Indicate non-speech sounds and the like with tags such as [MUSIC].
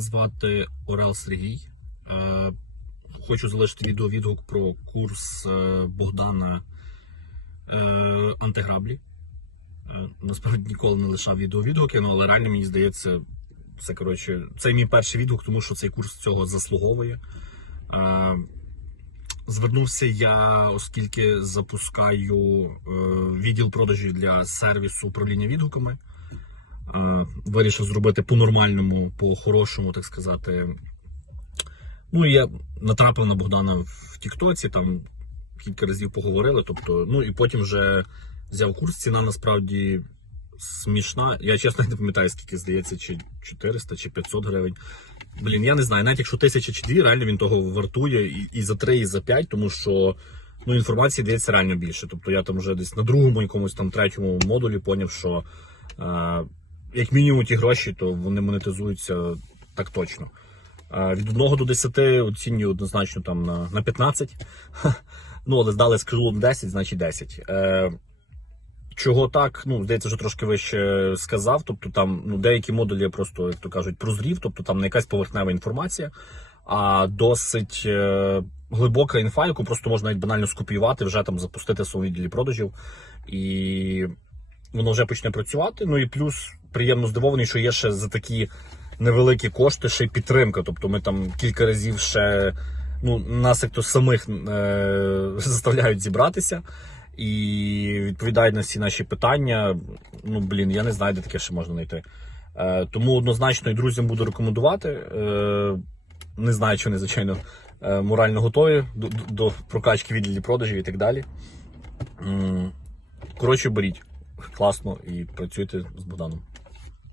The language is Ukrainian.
Звати Орел Сергій. Е, Хочу залишити відеовідгук про курс е, Богдана е, антиграблі. Насправді ніколи не лишав відеовідгуки, ну, але реально мені здається, це коротше, це мій перший відгук, тому що цей курс цього заслуговує. Звернувся я, оскільки запускаю відділ продажів для сервісу управління відгуками. Е, Вирішив зробити по-нормальному, по-хорошому, так сказати. Ну, я натрапив на Богдана в Тіктоці, там кілька разів поговорили. Тобто, ну і потім вже взяв курс. Ціна насправді смішна. Я чесно не пам'ятаю, скільки здається, чи 400, чи 500 гривень. Блін, я не знаю, навіть якщо тисяча чи дві, реально він того вартує і, і за три, і за п'ять, тому що ну, інформації дається реально більше. Тобто я там вже десь на другому, якомусь там третьому модулі поняв, що е, як мінімум ті гроші, то вони монетизуються так точно. Від 1 до 10 оцінюю однозначно там на, на 15. Ну, але здали скажу 10, значить 10. Е, Чого так, ну, здається, вже трошки вище сказав. Тобто там ну, деякі модулі я просто, як то кажуть, прозрів, тобто там не якась поверхнева інформація, а досить е, глибока інфа, яку просто можна навіть банально скопіювати, вже там запустити в своєму відділі продажів. І воно вже почне працювати. Ну і плюс приємно здивований, що є ще за такі невеликі кошти ще й підтримка. Тобто ми там кілька разів ще ну, нас як то самих е, [LAUGHS] заставляють зібратися і відповідають на всі наші питання. Ну, блін, я не знаю, де таке ще можна знайти. Е, тому однозначно і друзям буду рекомендувати. Е, не знаю, чи вони, звичайно, е, морально готові до, до, до прокачки відділів продажів і так далі. Коротше, беріть. Класно і працюйте з Богданом.